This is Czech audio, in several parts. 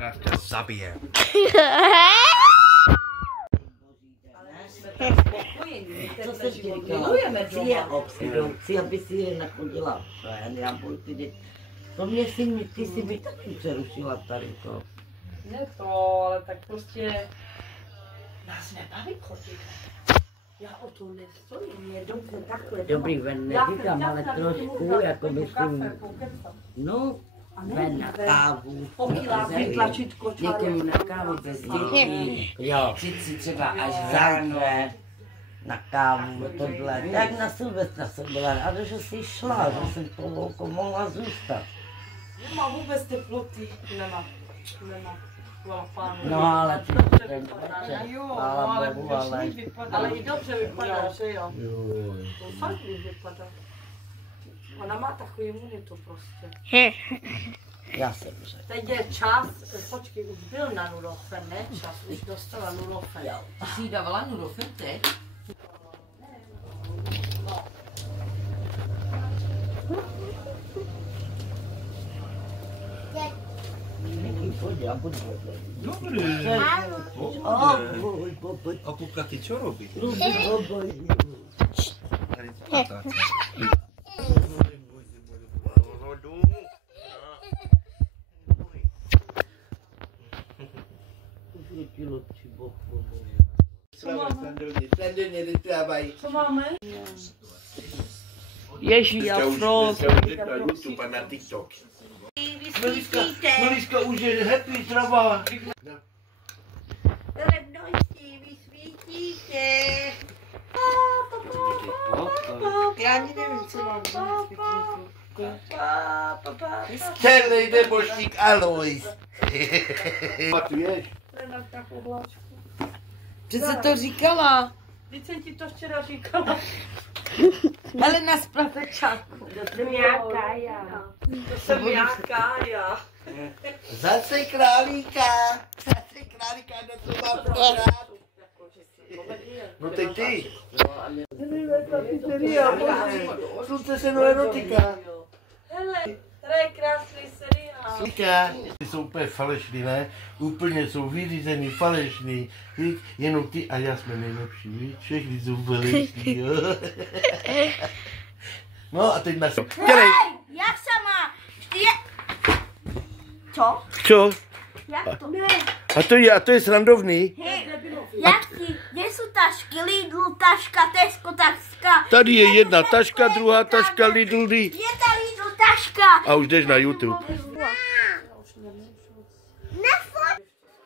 Nerad tě zabijem. Co jsem ti říkala? Chci, aby si Irena chodila. Já nemám ty děti. To mě ty si mi taky přerušila tady to. Ne to, ale tak prostě nás nebaví chodit. Já o to nestojím, je dobře takhle. Dobrý, ven neříkám, ale trošku, jako myslím, no, ven na kávu. Někomu na kávu bez dětí, jo, si třeba až ráno na kávu, tohle. Tak na Silvestra jsem byla ráda, že jsi šla, že jsem to volko mohla zůstat. Nemá vůbec teploty, nemá. No ale ty ten jo, ale ale i dobře vypadá, že jo? To fakt vypadá. Ona má takový imunitu prostě. Já jsem řekl. Teď je čas, počkej, už byl na Nurofen, ne? Čas, už dostala Nurofen. Ty jsi jí dávala Nurofen teď? Dobrý. A Pupka, ty čo robí? Tady patáce. Co máme? Ježí, a Frost. Na YouTube a na TikTok. Mališka už je happy, trava. Lednosti vysvítíte. Já ani nevím, co mám. Černej nebožník Alois. Pamatuješ? Přece to říkala. Vždyť jsem ti to včera říkala. Helena z Platečáku. To jsem nějaká já. To jsem nějaká já. Zase králíka. Zase králíka, na co mám prohrát. No teď ty. Slunce se no erotika. Hele, to je krásný seriál. Slíka. Ty jsou úplně falešný, ne? Úplně jsou vyřízený, falešný. Víš, jenom ty a já jsme nejlepší, víš? Všechny jsou falešný, jo? No a teď nás... Hej, jak sama? Co? Co? Jak to? A to je srandovný? Hej, jak ti? Kde jsou tašky? Lidl, taška, Tesco, taška. Tady je jedna taška, druhá taška, Lidl. Je ta Lidl taška. A už jdeš na YouTube.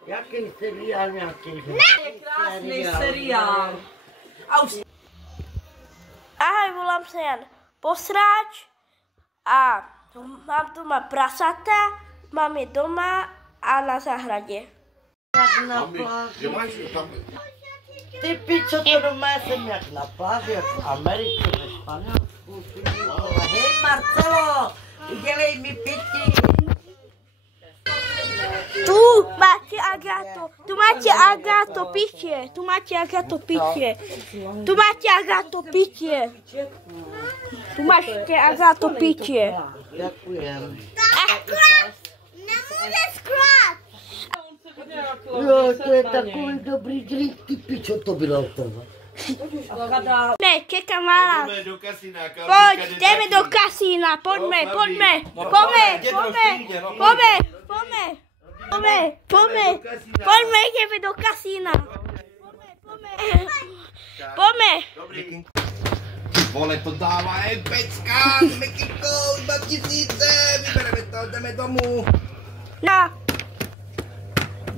Jaký seriál nějaký? To je krásný seriál. A už Ahoj, volám se Jan Posráč a mám doma prasata, mám je doma a na zahradě. Jak na pláži. Ty pičo, to doma jsem jak na pláži, jak v Americe, ve Španělsku. Hej Marcelo, udělej mi pití. Tu máte Agato, tu máte Agato pitě, tu máte Agato pitě, tu máte Agato pitě, tu máte Agato pitě. Děkujem. Nemůže skrát. Jo, to je takový dobrý drink, ty pičo, to bylo to. Ne, čekám mála. Jdeme do kasína, Pojď, jdeme do kasína, pojďme. Pojďme, jdeme do kasína. Pojďme. Dobrý. Ty vole, to dává pecka, Mexico, 2000, vybereme to, jdeme domů. No.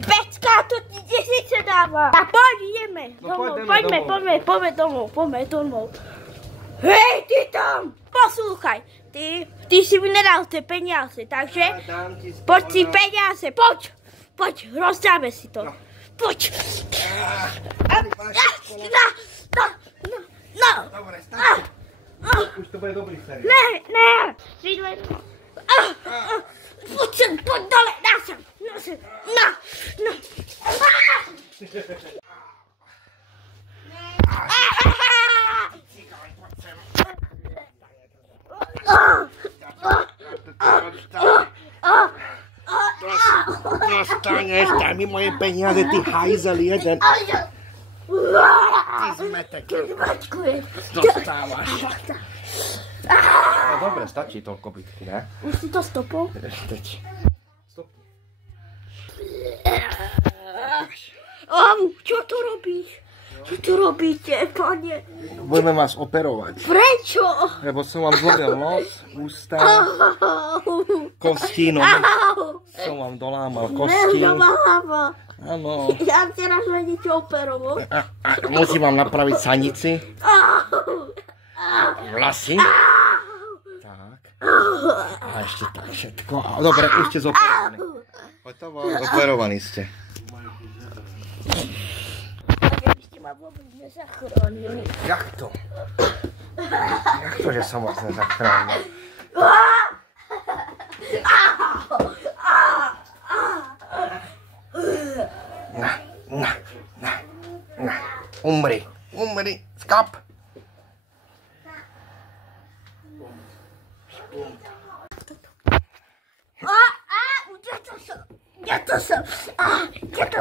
Pecka, to ti 1000 dává. A pojď, jdeme. Pojďme domů. Hej, ty tam. Poslouchaj, ty si mi nedal ty peníze, takže pojď si peníze, pojď, rozdáme si to. Pojď. No. Dobre, stačí. Už to bude dobrý seriál. Ne. Pojď dole, dá sem. No. Dostaneš, daj mi moje peniaze, ty hajzel jeden. Ty zmetek. Dostávaš. No dobre, stačí toľko bitky, ne? Už si to stopol? Teď. Stop. Čo tu robíš? Čo tu robíte, pane? Budeme vás operovať. Prečo? Lebo som vám zlomil nos, ústa, kosti, no. Som vám dolámal kosti. Áno. Ja teraz vedíte operovať. Musím vám napraviť sanici. Vlasy. Tak. A ešte tak všetko. Dobre, už ste zoperovaní. Hotovo? Operovaní ste. Ma vôbec nezachránili. Jak to? Jak to, že som vás nezachránil? Na. Umri. Skap.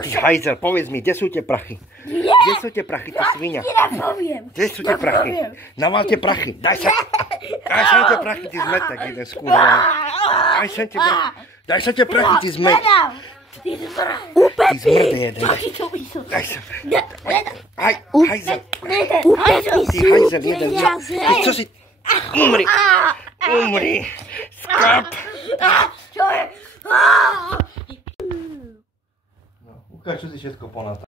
Ty hajzel, povedz mi, kde sú tie prachy? Kde sú tie prachy, ty svinia? Kde sú tie prachy? Navalte prachy, daj sa tie prachy, ty zmetek, jeden skúrovaný. Daj sa tie prachy, ty zmet. Ty zmrde jeden. Daj sa. Aj, hajzel. Ty hajzel jeden. Ty čo si? Umri. Skap. Ukáž, čo si všetko ponatal.